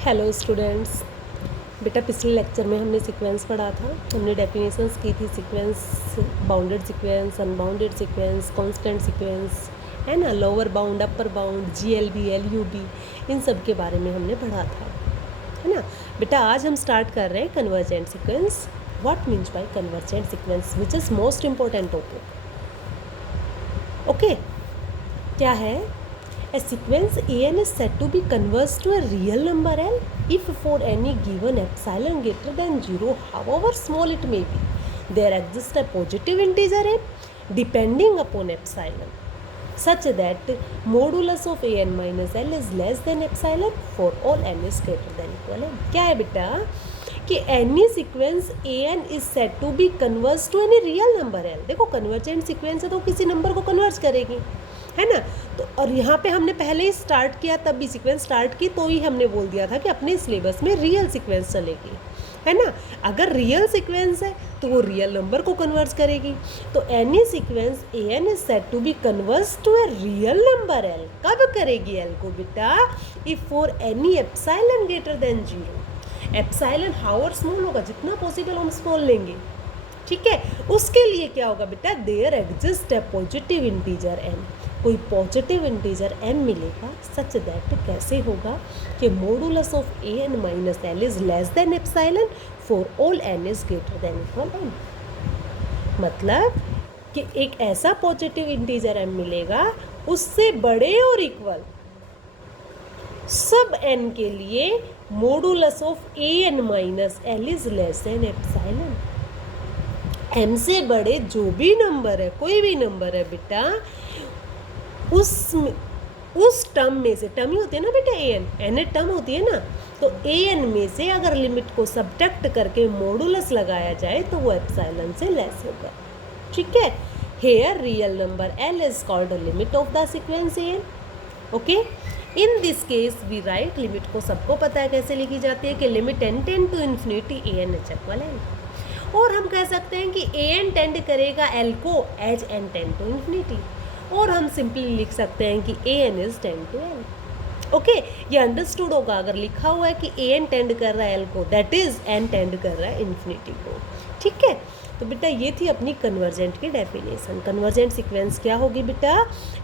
Hello students. बेटा पिछले lecture में हमने सीक्वेंस पढ़ा था। हमने डेफिनेशंस की थी sequence, bounded sequence, unbounded sequence, constant sequence, है ना, lower bound, upper bound, GLB, LUB, इन सब के बारे में हमने पढ़ा था, है ना। बेटा आज हम स्टार्ट कर रहे हैं convergent sequence. What means by convergent sequence, which is most important topic. Okay, क्या है? A sequence an is said to be converse to a real number L if for any given epsilon greater than 0, however small it may be, there exists a positive integer n depending upon epsilon, such that modulus of an minus L is less than epsilon for all n is greater than equal n। क्या है बेटा कि any sequence an is said to be converse to any real number L। देखो convergent sequence है तो किसी number को converge करेगी, है ना। तो और यहाँ पे हमने पहले ही स्टार्ट किया, तब भी सीक्वेंस स्टार्ट की तो ही हमने बोल दिया था कि अपने सिलेबस में रियल सीक्वेंस चलेगी, है ना। अगर रियल सीक्वेंस है तो वो रियल नंबर को कन्वर्ज करेगी। तो any sequence A N is said to be converges to a real number l. कब करेगी एल को बेटा? If for any epsilon greater than 0। Epsilon however small होगा, जितना पॉसिबल हम स्मॉल लेंगे, ठीक है। उसके लिए क्या होगा बेटा? There exist a positive integer n, कोई पॉजिटिव इंटीजर n मिलेगा, सच दैट कैसे होगा कि modulus of a n minus L is less than epsilon for all n is greater than equal n। मतलब कि एक ऐसा पॉजिटिव इंटीजर n मिलेगा उससे बड़े और इक्वल सब n के लिए modulus of a n minus L is less than epsilon. m से बड़े जो भी नंबर है, कोई भी नंबर है बेटा, उस टर्म में से, टर्म ही होती है ना बेटा, एन टर्म होती है ना, तो ए एन में से अगर लिमिट को सब्ट्रैक्ट करके मॉडुलस लगाया जाए तो वो एप्सिलॉन से लेस होगा, ठीक है। Here real number l is called limit of the sequence A n. Okay, in this case we write, limit को सबको पता है कैसे लिखी जाती है कि limit N tend to infinity A N is equal n. और हम कह सकते हैं कि ए एन टेंड करेगा एल को as n tend to infinity, और हम सिंपली लिख सकते हैं कि A N is tend to l. Okay, ये अंडरस्टूड होगा। अगर लिखा हुआ है कि ए एन टेंड कर रहा है एल को, दैट इज एन टेंड कर रहा है इन्फिनिटी को, ठीक है। तो बेटा ये थी अपनी कन्वर्जेंट की डेफिनेशन। कन्वर्जेंट सीक्वेंस क्या होगी बेटा?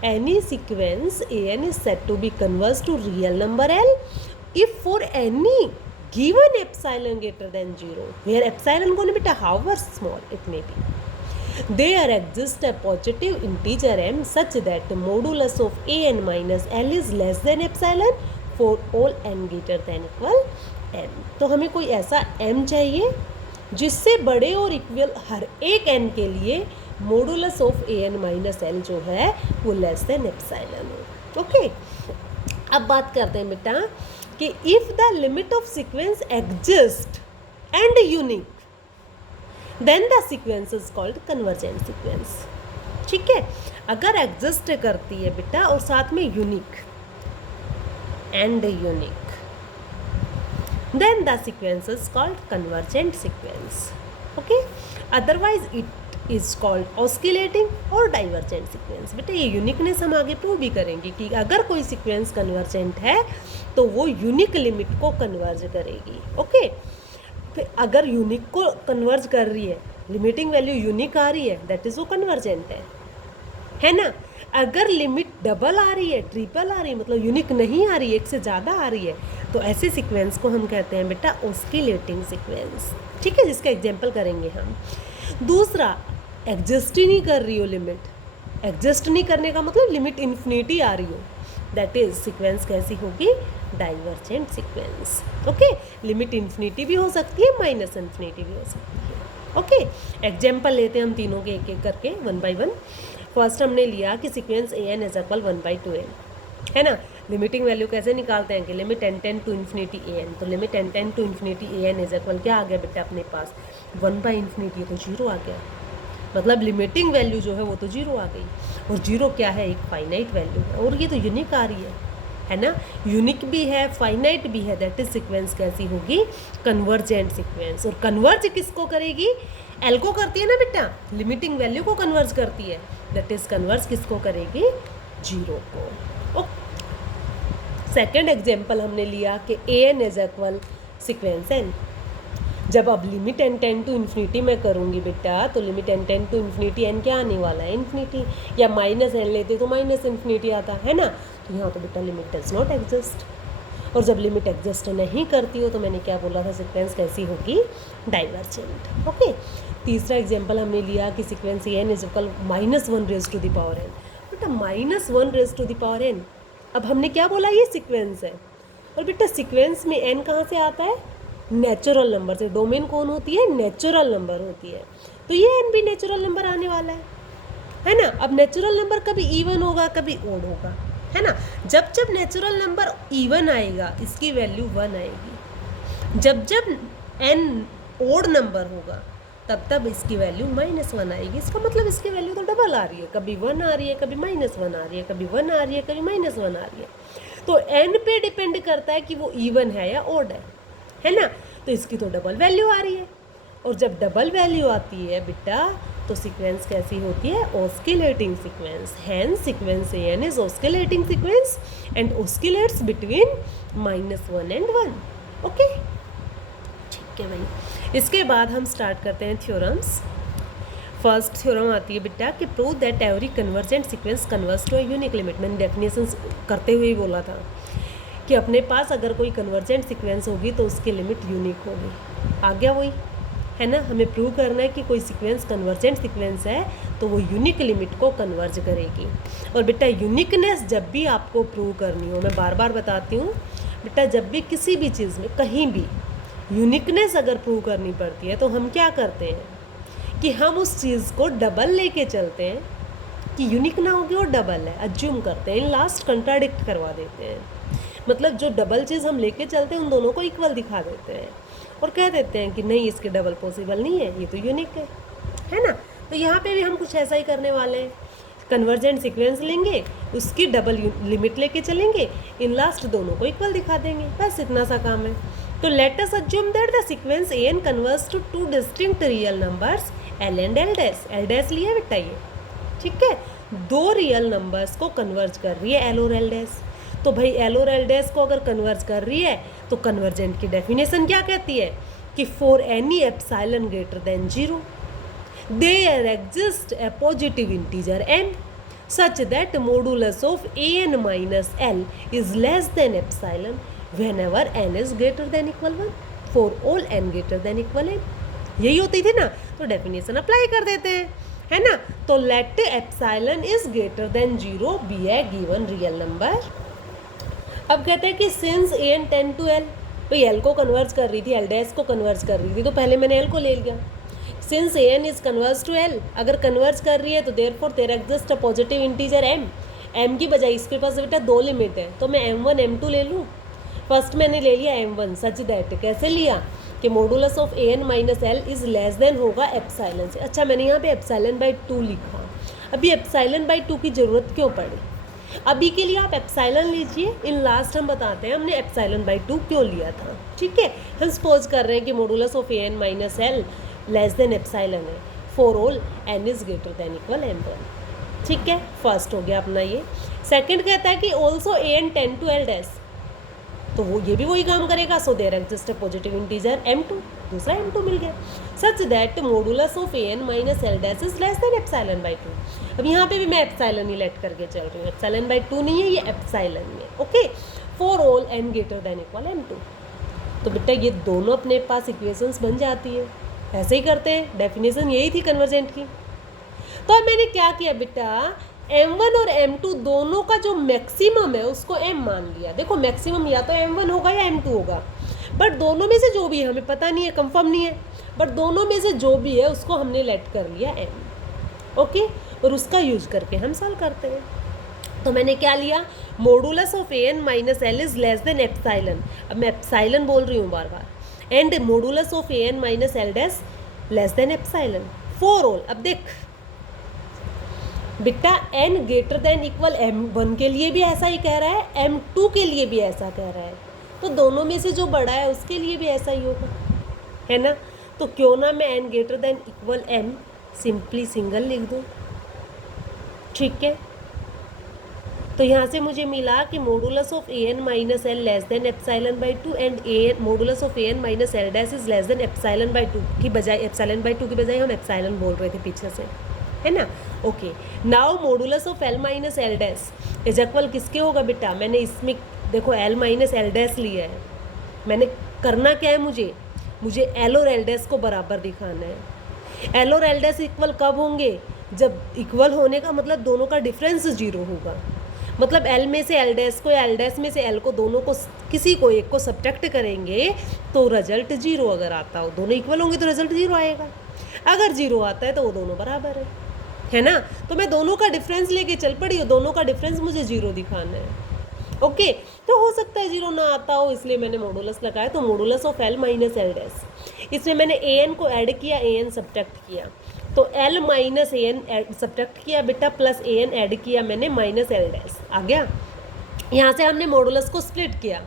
Any sequence A N is said to be converges to real number l if for any given epsilon greater than 0, where epsilon को ना बेटा however small it may be, there exists a positive integer m such that modulus of a n minus l is less than epsilon for all n greater than equal m। तो हमें कोई ऐसा m चाहिए जिससे बड़े और equal हर एक n के लिए modulus of a n minus l जो है वो लेस देन एप्सिलॉन हो। ओके, अब बात करते हैं बेटा कि if the limit of sequence exist and unique, then the sequence is called convergent sequence, ठीक है। अगर एग्जिस्ट करती है बेटा और साथ में unique and unique, then the sequence is called convergent sequence. Okay, otherwise it is called oscillating और डाइवर्जेंट सीक्वेंस। बेटा ये यूनिकनेस हम आगे प्रूव भी करेंगे कि अगर कोई सीक्वेंस कन्वर्जेंट है तो वो यूनिक लिमिट को कन्वर्ज करेगी। ओके, फिर अगर यूनिक को कन्वर्ज कर रही है, लिमिटिंग वैल्यू यूनिक आ रही है, दैट इज वो कन्वर्जेंट है ना। अगर लिमिट डबल आ रही है, ट्रिपल आ रही है, मतलब यूनिक नहीं आ रही है, एक से ज़्यादा आ रही है, तो ऐसे सीक्वेंस को हम कहते हैं बेटा ऑस्किलेटिंग सीक्वेंस, ठीक है, जिसका एग्जाम्पल करेंगे हम। दूसरा, एग्जिस्ट ही नहीं कर रही हो लिमिट, एग्जिस्ट नहीं करने का मतलब लिमिट इन्फिनिटी आ रही हो, दैट इज सीक्वेंस कैसी होगी? Divergent sequence. Okay, limit infinity भी हो सकती है, माइनस इन्फिनिटी भी हो सकती है। ओके, एग्जाम्पल लेते हैं हम तीनों के एक एक करके, वन बाय वन। फर्स्ट हमने लिया कि sequence A N is equal 1/2n, है ना। लिमिटिंग वैल्यू कैसे निकालते हैं कि limit N tend to infinity A N, तो limit N tend to infinity A N is equal क्या आ गया बेटा अपने पास? 1/∞, तो 0 आ गया। मतलब लिमिटिंग वैल्यू जो है वो तो 0 आ गई, और 0 क्या है? एक फाइनाइट वैल्यू है, और ये तो यूनिक आ रही है ना। यूनिक भी है, फाइनाइट भी है, दैट इज सीक्वेंस कैसी होगी? Convergent sequence. और कन्वर्ज किसको करेगी? एल को करती है ना बेटा, लिमिटिंग वैल्यू को कन्वर्ज करती है, दैट इज कन्वर्ज किसको करेगी? 0 को। सेकेंड एग्जाम्पल हमने लिया कि A N is equal sequence N. जब अब limit N tend to infinity मैं करूँगी बेटा, तो limit N tend to infinity N क्या आने वाला है, इन्फिनिटी, या माइनस एन लेते तो माइनस इन्फिनिटी आता है ना। तो यहाँ तो बेटा लिमिट डज नॉट एग्जिस्ट, और जब लिमिट एग्जिस्ट नहीं करती हो तो मैंने क्या बोला था, सिक्वेंस कैसी होगी, डाइवर्जेंट। ओके, तीसरा एग्जाम्पल हमने लिया कि sequence n is equal -1 raise to the power n. बेटा -1 raise to the power n, अब हमने क्या बोला, ये सिक्वेंस है, और बेटा सिक्वेंस में एन कहाँ से आता है, नेचुरल नंबर से। डोमेन कौन होती है, नेचुरल नंबर होती है, तो ये एन भी नेचुरल नंबर आने वाला है ना। अब नेचुरल नंबर कभी इवन होगा कभी ओड होगा, है ना। जब जब नेचुरल नंबर इवन आएगा इसकी वैल्यू 1 आएगी, जब जब एन ओड नंबर होगा तब तब इसकी वैल्यू -1 आएगी। इसका मतलब इसकी वैल्यू तो डबल आ रही है, कभी 1 आ रही है, कभी -1 आ रही है, कभी 1 आ रही है, कभी -1 आ रही है। तो एन पे डिपेंड करता है कि वो इवन है या ओड है ना। तो इसकी तो डबल वैल्यू आ रही है, और जब डबल वैल्यू आती है बेटा तो सीक्वेंस कैसी होती है, oscillating sequence. Hence sequence N is oscillating sequence and oscillates between -1 and 1। Okay, ठीक है भाई। इसके बाद हम स्टार्ट करते हैं थ्योरम्स। फर्स्ट थ्योरम आती है बेटा कि prove that every convergent sequence converges to a unique limit. मैंने डेफिनेशन करते हुए ही बोला था कि अपने पास अगर कोई कन्वर्जेंट सीक्वेंस होगी तो उसकी लिमिट यूनिक होगी। आ गया वही, है ना। हमें प्रूव करना है कि कोई सीक्वेंस कन्वर्जेंट सीक्वेंस है तो वो यूनिक लिमिट को कन्वर्ज करेगी। और बेटा यूनिकनेस जब भी आपको प्रूव करनी हो, मैं बार बार बताती हूँ बेटा, जब भी किसी भी चीज़ में कहीं भी यूनिकनेस अगर प्रूव करनी पड़ती है तो हम क्या करते हैं कि हम उस चीज़ को डबल लेके चलते हैं कि यूनिक ना होगी और डबल है, अज्यूम करते हैं, लास्ट कंट्राडिक्ट करवा देते हैं। मतलब जो डबल चीज़ हम लेके चलते हैं उन दोनों को इक्वल दिखा देते हैं और कह देते हैं कि नहीं इसके डबल पॉसिबल नहीं है, ये तो यूनिक है ना। तो यहाँ पे भी हम कुछ ऐसा ही करने वाले हैं, कन्वर्जेंट सीक्वेंस लेंगे, उसकी डबल लिमिट लेके चलेंगे, इन लास्ट दोनों को इक्वल दिखा देंगे, बस इतना सा काम है। तो let us assume that the sequence n converges to 2 distinct real numbers l and l dash. L dash लिया बेटा ये, ठीक है, 2 रियल नंबर्स को कन्वर्ज कर रही है एल और एल डैश। तो भाई एल और एल डैश को अगर कन्वर्ज कर रही है तो कन्वर्जेंट की डेफिनेशन क्या कहती है कि for any epsilon greater than 0 there exist a positive integer n such that modulus of an minus l is less than epsilon whenever n is greater than equal 1 for all n greater than equal n। यही होती थी ना, तो definition apply कर देते हैं, है ना। तो let epsilon is greater than 0 be a given real number. अब कहते हैं कि since n tend to l, तो एल को कन्वर्ज कर रही थी, एल डैश को कन्वर्ज कर रही थी, तो पहले मैंने एल को ले लिया। Since n is converge to l, अगर कन्वर्ज कर रही है तो therefore there exist a positive integer m. M की बजाय इसके पास बेटा 2 लिमिट है, तो मैं m1 m2 ले लूँ। फर्स्ट मैंने ले लिया m1 सच दैट, कैसे लिया कि modulus of an minus L is less then होगा एप्सिलॉन से। अच्छा, मैंने यहाँ पे एप्सिलॉन बाई 2 लिखा, अभी एप्सिलॉन बाई 2 की ज़रूरत क्यों पड़ी, अभी के लिए आप एप्सिलॉन लीजिए, इन लास्ट हम बताते हैं हमने एप्सिलॉन बाई 2 क्यों लिया था। ठीक है, हम सपोज कर रहे हैं कि modulus of an minus L less than epsilon है for all n is greater than equal m1। ठीक है, फर्स्ट हो गया अपना ये। सेकंड कहता है कि also an tend to l dash, तो वो ये भी वही काम करेगा, so there exist a positive integer m2, दूसरा m2 मिल गया, such that modulus of an minus L dash is less than epsilon by 2। अब यहाँ पे भी मैं एप्सिलॉन ही लेट करके चल रही हूँ, एप्सिलॉन बाई 2 नहीं है, ये एप्सिलॉन है। Okay, for all n greater than equal m2। तो बेटा ये दोनों अपने पास इक्वेशंस बन जाती है, ऐसे ही करते हैं, डेफिनेशन यही थी कन्वर्जेंट की। तो अब मैंने क्या किया बेटा, m1 और m2 दोनों का जो मैक्सिमम है उसको m मान लिया। देखो मैक्सिमम या तो m1 होगा या m2 होगा, बट दोनों में से जो भी है हमें पता नहीं है, कंफर्म नहीं है, बट दोनों में से जो भी है उसको हमने लेट कर लिया m। ओके, और उसका यूज करके हम सॉल्व करते हैं। तो मैंने क्या लिया, modulus of an minus L is less than epsilon, अब मैं एप्सिलॉन बोल रही हूँ बार बार, and modulus of an minus L dash less than epsilon for all. अब देख बेटा n greater than equal m1 के लिए भी ऐसा ही कह रहा है, m2 के लिए भी ऐसा कह रहा है, तो दोनों में से जो बड़ा है उसके लिए भी ऐसा ही होगा, है ना। तो क्यों ना मैं n greater than equal m simply single लिख दूँ। ठीक है, तो यहाँ से मुझे मिला कि modulus of a n minus L less than epsilon by two and a n modulus of a n minus L dash is less than epsilon by two की बजाय एप्साइलन बाई टू की बजाय हम एप्साइलन बोल रहे थे पीछे से, है ना। Okay, now modulus of l minus L dash is equal किसके होगा बेटा, मैंने इसमें देखो एल माइनस एल डैश लिया है, मैंने करना क्या है, मुझे एल और एल डैश को बराबर दिखाना है। एल और एल डैश इक्वल कब होंगे, जब इक्वल होने का मतलब दोनों का डिफरेंस जीरो होगा, मतलब एल में से एल डैश को या एल डैश में से एल को, दोनों को किसी को एक को सब्ट्रैक्ट करेंगे तो रिजल्ट जीरो अगर आता हो, दोनों इक्वल होंगे तो रिजल्ट जीरो आएगा, अगर जीरो आता है तो वो दोनों बराबर है ना। तो मैं दोनों का डिफरेंस लेके चल पड़ी हूँ, दोनों का डिफरेंस मुझे जीरो दिखाना है। ओके, तो हो सकता है जीरो ना आता हो, इसलिए मैंने मॉडुलस लगाया। तो modulus of l minus L dash, इसमें मैंने ए एन को ऐड किया, ए एन सब्ट्रैक्ट किया, तो L minus a N subtract किया बेटा, प्लस ए एन ऐड किया मैंने माइनस एल डैश आ गया। यहाँ से हमने मॉडुलस को स्प्लिट किया,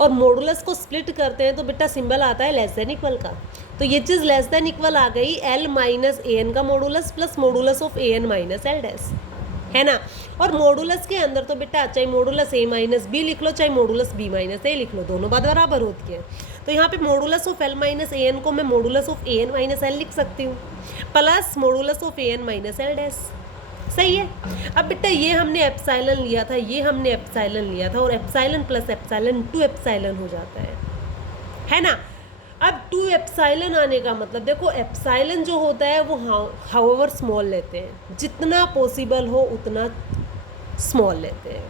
और मॉडुलस को स्प्लिट करते हैं तो बेटा सिंबल आता है लेस देन इक्वल का, तो ये चीज़ लेस देन इक्वल आ गई, एल माइनस ए एन का modulus plus modulus of a n minus L dash, है ना। और मॉडुलस के अंदर तो बेटा चाहे मॉडुलस ए माइनस बी लिख लो, चाहे मॉडुलस बी माइनस ए लिख लो, दोनों बात बराबर होती है। तो यहाँ पे modulus of l minus a n को मैं modulus of a n minus l लिख सकती हूँ, plus modulus of a n minus L dash, सही है। अब बेटा ये हमने एप्साइलन लिया था, ये हमने एप्साइलन लिया था, और एप्साइलन प्लस एप्साइलन 2 एप्साइलन हो जाता है ना। अब 2 एप्साइलन आने का मतलब देखो, एप्साइलन जो होता है वो हाउएवर स्मॉल लेते हैं, जितना पॉसिबल हो उतना स्मॉल लेते हैं,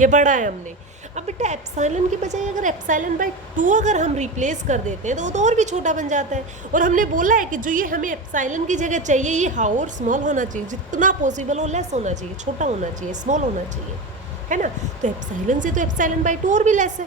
ये बड़ा है हमने। अब बेटा एप्साइलन की बजाय अगर एप्साइलन बाई 2 अगर हम रिप्लेस कर देते हैं तो वो तो और भी छोटा बन जाता है, और हमने बोला है कि जो ये हमें एप्साइलन की जगह चाहिए ये हाउएवर स्मॉल होना चाहिए, जितना पॉसिबल हो लेस होना चाहिए, छोटा होना चाहिए, स्मॉल होना चाहिए, है ना। तो एप्साइलन से तो एप्साइलन बाई 2 और भी लेस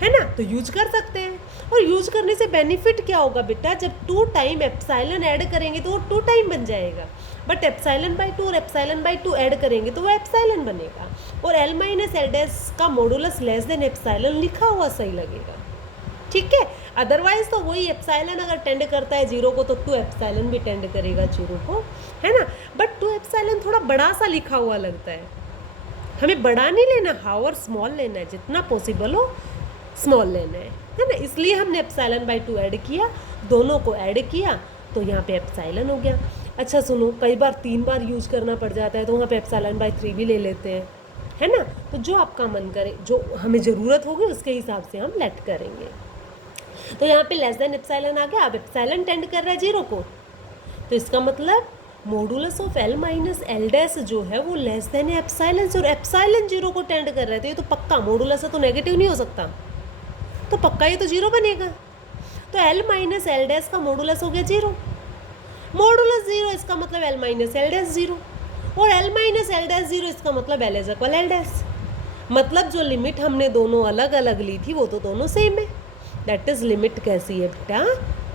है ना, तो यूज कर सकते हैं। और यूज करने से बेनिफिट क्या होगा बेटा, जब 2 टाइम एप्साइलन ऐड करेंगे तो वो 2 टाइम बन जाएगा, बट एप्साइलन बाई 2 और एप्साइलन बाई 2 ऐड करेंगे तो वो एप्साइलन बनेगा, और एल माइनस एल डैश का मॉडुलस लेस देन एप्साइलन लिखा हुआ सही लगेगा, ठीक है। अदरवाइज तो वही एप्साइलन अगर टेंड करता है जीरो को तो 2 एप्साइलन भी टेंड करेगा जीरो को, है ना। बट 2 एप्साइलन थोड़ा बड़ा सा लिखा हुआ लगता है, हमें बड़ा नहीं लेना, हाउएवर स्मॉल लेना है, जितना पॉसिबल हो स्मॉल लेना है ना। इसलिए हमने एप्साइलन बाई 2 ऐड किया, दोनों को ऐड किया तो यहाँ पे एप्साइलन हो गया। अच्छा सुनो, कई बार 3 बार यूज करना पड़ जाता है तो वहाँ पे एप्साइलन बाई 3 भी ले लेते हैं, है ना। तो जो आपका मन करे, जो हमें ज़रूरत होगी उसके हिसाब से हम लेट करेंगे। तो यहाँ पे लेस देन एप्साइलन आ गया, अब एप्साइलन टेंड कर रहा है जीरो को, तो इसका मतलब modulus of l minus L dash जो है वो लेस देन एप्साइलन से, और एप्साइलन जीरो को टेंड कर रहे थे, ये तो पक्का मॉडुलस है तो नेगेटिव नहीं हो सकता, तो पक्का ये तो जीरो बनेगा। तो एल माइनस एल डैश का मॉडुलस हो गया जीरो, मॉडुलस जीरो इसका मतलब L minus L dash zero, और L minus L dash zero इसका मतलब L is equal L dash, मतलब जो लिमिट हमने दोनों अलग अलग ली थी वो तो दोनों सेम है। दैट इज लिमिट कैसी है बेटा,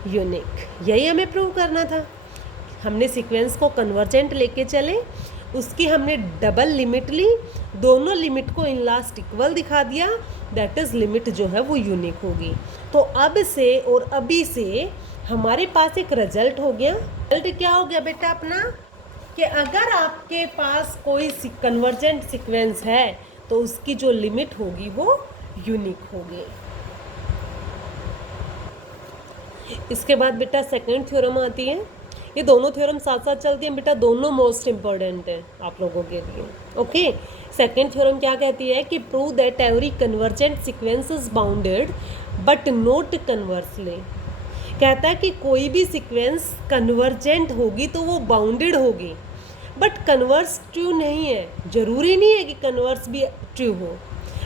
यूनिक, यही हमें प्रूव करना था। हमने सीक्वेंस को कन्वर्जेंट लेके चले, उसकी हमने डबल लिमिट ली, दोनों लिमिट को इन लास्ट इक्वल दिखा दिया, दैट इज लिमिट जो है वो यूनिक होगी। तो अब से और अभी से हमारे पास एक रिजल्ट हो गया। रिजल्ट क्या हो गया बेटा अपना, कि अगर आपके पास कोई कन्वर्जेंट सीक्वेंस है तो उसकी जो लिमिट होगी वो यूनिक होगी। इसके बाद बेटा सेकंड थ्योरम आती है, ये दोनों थ्योरम साथ साथ चलती हैं बेटा, दोनों मोस्ट इंपॉर्टेंट है आप लोगों के लिए। ओके, सेकंड थ्योरम क्या कहती है कि prove that every convergent sequence is bounded but not conversely. कहता है कि कोई भी सीक्वेंस कन्वर्जेंट होगी तो वो बाउंडेड होगी, बट कन्वर्स ट्रू नहीं है, जरूरी नहीं है कि कन्वर्स भी ट्रू हो।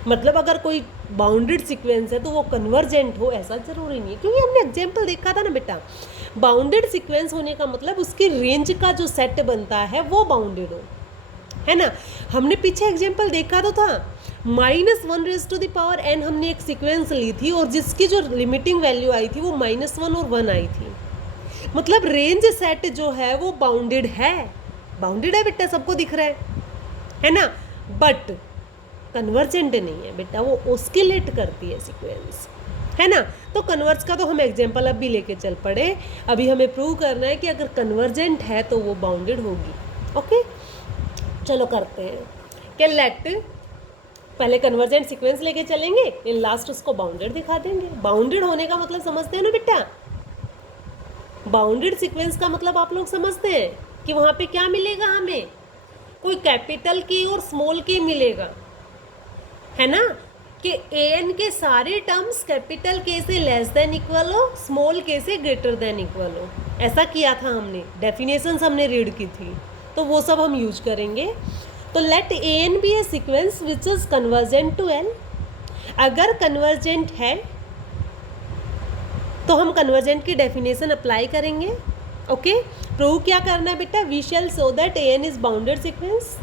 मतलब अगर कोई बाउंडेड सीक्वेंस है तो वो कन्वर्जेंट हो, ऐसा जरूरी नहीं है, क्योंकि हमने एग्जाम्पल देखा था ना बेटा, बाउंडेड सीक्वेंस होने का मतलब उसकी रेंज का जो सेट बनता है वो बाउंडेड हो, है ना। हमने पीछे एग्जाम्पल देखा तो था, -1 n हमने एक सीक्वेंस ली थी और जिसकी जो लिमिटिंग वैल्यू आई थी वो -1 और 1 आई थी, मतलब रेंज सेट जो है वो बाउंडेड है बेटा, सबको दिख रहा है ना, बट कन्वर्जेंट नहीं है बेटा, वो ऑस्किलेट करती है सीक्वेंस, है ना। तो कन्वर्स का तो हम एग्जाम्पल अब भी लेके चल पड़े, अभी हमें प्रूव करना है कि अगर कन्वर्जेंट है तो वो बाउंडेड होगी। ओके, चलो करते हैं। कि लेट पहले कन्वर्जेंट सीक्वेंस लेके चलेंगे, इन लास्ट उसको बाउंडेड दिखा देंगे। बाउंडेड होने का मतलब समझते हैं ना बेटा? बाउंडेड सीक्वेंस का मतलब आप लोग समझते हैं कि वहां पे क्या मिलेगा, हमें कोई कैपिटल की और स्मॉल की मिलेगा, है ना, कि an के सारे टर्म्स कैपिटल के से लेस देन इक्वल हो, स्मॉल के से ग्रेटर देन इक्वल हो। ऐसा किया था हमने, डेफिनेशंस हमने रीड की थी, तो वो सब हम यूज करेंगे। तो let an be a sequence which is convergent to l। अगर कन्वर्जेंट है तो हम कन्वर्जेंट की डेफिनेशन अप्लाई करेंगे। ओके, प्रूव क्या करना है बेटा? We shall show that an is bounded sequence.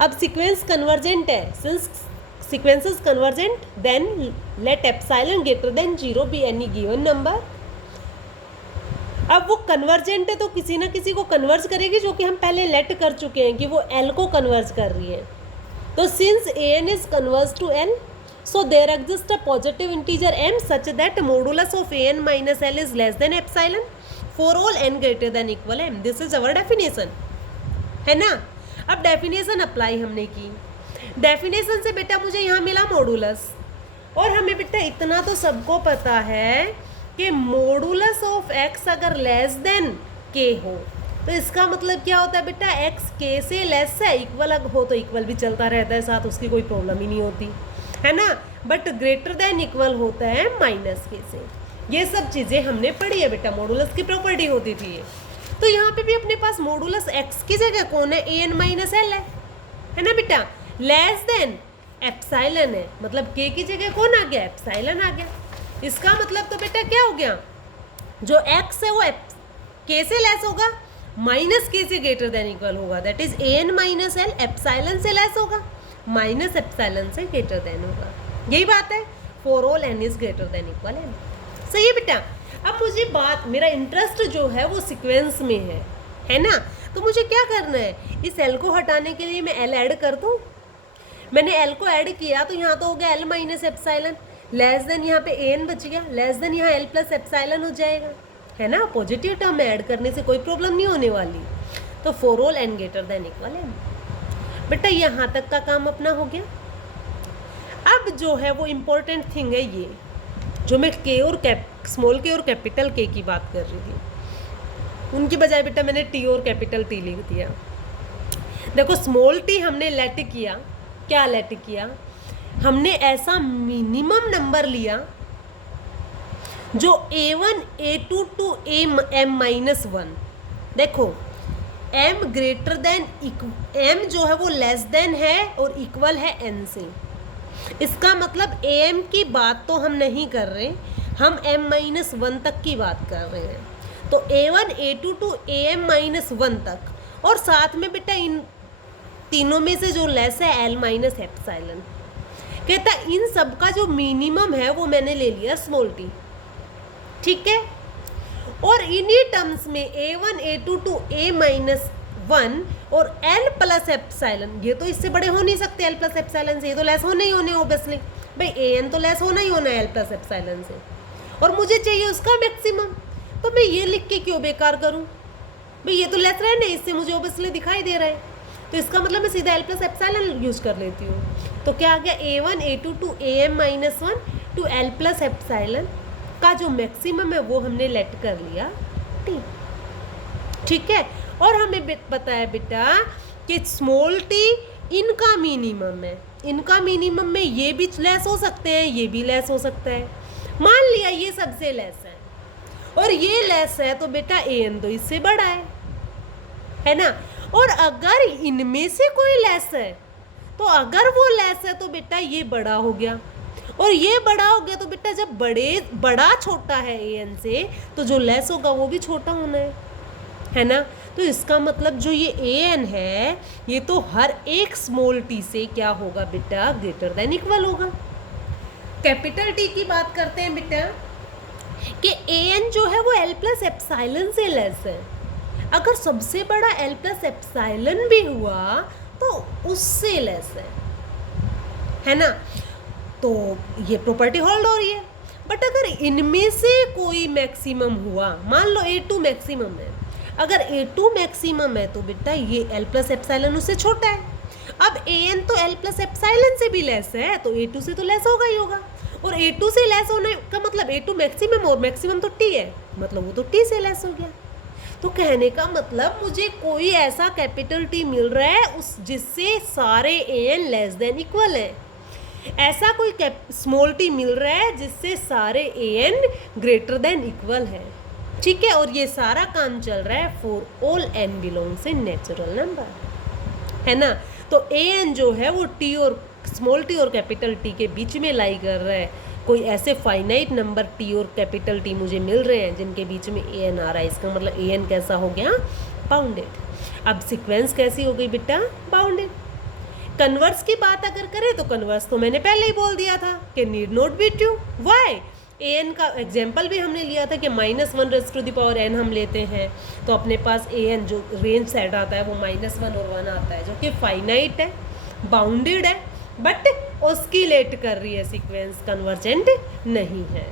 अब सीक्वेंस कन्वर्जेंट है, since sequence is convergent then let epsilon greater than 0 be any given number. अब वो कन्वर्जेंट है तो किसी ना किसी को कन्वर्ज करेगी, जो कि हम पहले लेट कर चुके हैं कि वो l को कन्वर्ज कर रही है। तो since an is converge to l, so there exists a positive integer m such that modulus of an minus l is less than epsilon for all n greater than equal m. This is our definition, है ना। अब definition apply हमने की, definition से बेटा मुझे यहाँ मिला मॉडुलस, और हमें बेटा इतना तो सबको पता है कि मॉडुलस ऑफ x अगर लेस देन k हो तो इसका मतलब क्या होता है बेटा? x k से लेस है, इक्वल हो तो इक्वल भी चलता रहता है साथ, उसकी कोई प्रॉब्लम ही नहीं होती, है ना। बट ग्रेटर देन इक्वल होता है माइनस के से। ये सब चीज़ें हमने पढ़ी है बेटा, मॉडुलस की प्रॉपर्टी होती थी ये। तो यहाँ पे भी अपने पास मॉडुलस x की जगह कौन है? an माइनस l है ना बेटा। लेस देन एप्सिलॉन है, मतलब k की जगह कौन आ गया? एप्सिलॉन आ गया। इसका मतलब तो बेटा क्या हो गया? जो x है वो k से लेस होगा, माइनस k से ग्रेटर देन इक्वल होगा, that is an minus l epsilon से लेस होगा, माइनस एप्सिलॉन से ग्रेटर देन होगा। यही बात है, for all n is greater than equal m। सही है बेटा। अब मुझे बात, मेरा इंटरेस्ट जो है वो सीक्वेंस में है ना। तो मुझे क्या करना है? इस l को हटाने के लिए मैं l ऐड कर दूँ। मैंने l को ऐड किया तो यहाँ तो हो गया l minus epsilon, less than यहाँ पे an बच गया, लेस देन यहाँ l प्लस एप्सिलॉन हो जाएगा, है ना। पॉजिटिव टर्म में ऐड करने से कोई प्रॉब्लम नहीं होने वाली। तो for all n greater than equal m। बेटा यहाँ तक का काम अपना हो गया। अब जो है वो इम्पोर्टेंट थिंग है ये, जो मैं k और स्मॉल k और कैपिटल k की बात कर रही थी, उनकी बजाय बेटा मैंने t और कैपिटल t लिख दिया। देखो स्मॉल t हमने लेट किया, क्या लेट किया? हमने ऐसा मिनिमम नंबर लिया जो a1 a2 to m minus 1। देखो m ग्रेटर देन m जो है वो लेस देन है और इक्वल है n से। इसका मतलब am की बात तो हम नहीं कर रहे, हम m माइनस 1 तक की बात कर रहे हैं। तो a1 a2 to am minus 1 तक, और साथ में बेटा इन तीनों में से जो लेस है l माइनस एप्सिलॉन। कहता इन सब का जो मिनिमम है वो मैंने ले लिया स्मॉल t, ठीक है। और इन्हीं टर्म्स में a1 a2 to a minus 1 और l प्लस एप्सिलॉन, ये तो इससे बड़े हो नहीं सकते l प्लस एप्सिलॉन से, ये तो लेस होने ही होने ऑब्वियसली भाई, an तो लेस होना ही होना है l प्लस एप्सिलॉन से, और मुझे चाहिए उसका मैक्सिमम। तो मैं ये लिख के क्यों बेकार करूँ भाई, ये तो लेस रहना है, इससे मुझे ऑब्वियसली दिखाई दे रहा है, तो इसका मतलब मैं सीधा l प्लस एप्सिलॉन यूज कर लेती हूँ। तो क्या आ गया? a1 a2 to am minus 1 to l plus epsilon का जो मैक्सिमम है वो हमने लेट कर लिया t, ठीक है। और हमें पता है बेटा कि स्मॉल t इनका मिनिमम है, इनका मिनिमम में ये भी लेस हो सकते हैं, ये भी लेस हो सकता है। मान लिया ये सबसे लेस है और ये लेस है, तो बेटा an तो इससे बड़ा है ना। और अगर इनमें से कोई लेस है, तो अगर वो लेस है तो बेटा ये बड़ा हो गया, और ये बड़ा हो गया तो बेटा जब बड़ा छोटा है an से, तो जो लेस होगा वो भी छोटा होना है ना। तो इसका मतलब जो ये an है ये तो हर एक स्मॉल t से क्या होगा बेटा? ग्रेटर देन इक्वल होगा। कैपिटल T की बात करते हैं बेटा कि an जो है वो l प्लस एप्सिलॉन से लेस है। अगर सबसे बड़ा l प्लस एप्सिलॉन भी हुआ तो उससे लेस है ना। तो ये प्रॉपर्टी होल्ड हो रही है। बट अगर इनमें से कोई मैक्सिमम हुआ, मान लो a2 मैक्सिमम है, अगर a2 मैक्सिमम है तो बेटा ये l प्लस एप्सिलॉन उससे छोटा है। अब an तो l प्लस एप्सिलॉन से भी लेस है, तो a2 से तो लेस होगा ही होगा, और a2 से लेस होने का मतलब a2 मैक्सिमम, और मैक्सिमम तो t है, मतलब वो तो t से लेस हो गया। तो कहने का मतलब मुझे कोई ऐसा कैपिटल T मिल रहा है उस जिससे सारे an लेस देन इक्वल है, ऐसा कोई स्मॉल t मिल रहा है जिससे सारे an ग्रेटर देन इक्वल है, ठीक है। और ये सारा काम चल रहा है for all n belongs in natural number, है ना। तो an जो है वो t और स्मॉल t और कैपिटल T के बीच में लाई कर रहा है। कोई ऐसे फाइनाइट नंबर t और कैपिटल T मुझे मिल रहे हैं जिनके बीच में an आ रहा है, इसका मतलब an कैसा हो गया, बाउंडेड। अब सीक्वेंस कैसी हो गई बेटा, बाउंडेड। कन्वर्स की बात अगर करें तो कन्वर्स तो मैंने पहले ही बोल दिया था कि need not be true. Why, an का एग्जाम्पल भी हमने लिया था कि -1n हम लेते हैं, तो अपने पास an जो रेंज सेट आता है वो -1 और 1 आता है, जो कि फाइनाइट है, बाउंडेड है, बट ऑस्किलेट कर रही है सीक्वेंस, कन्वर्जेंट नहीं है।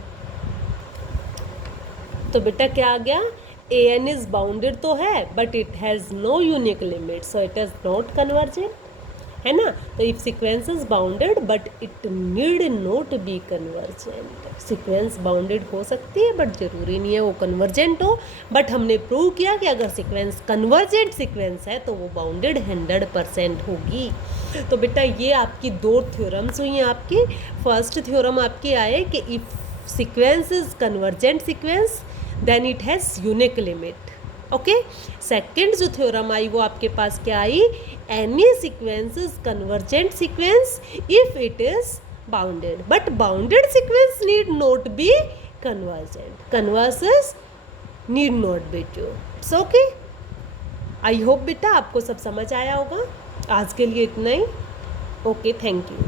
तो बेटा क्या आ गया, an इज बाउंडेड तो है but it has no unique limit, so it is not convergent, है ना। तो if sequence is bounded but it need not be convergent, sequence bounded हो सकती है बट जरूरी नहीं है वो कन्वर्जेंट हो, बट हमने प्रूव किया कि अगर सीक्वेंस कन्वर्जेंट सीक्वेंस है तो वो बाउंडेड 100% होगी। तो बेटा ये आपकी दो थ्योरम्स हुई हैं आपकी। फर्स्ट थ्योरम आपकी आए कि if sequence is convergent sequence then it has unique limit, okay. Second जो थ्योरम आई वो आपके पास क्या आई, any sequence is convergent sequence if it is bounded, but bounded sequence need not be convergent, converses need not be true. It's okay. I hope बेटा आपको सब समझ आया होगा। आज के लिए इतना ही। Okay, thank you.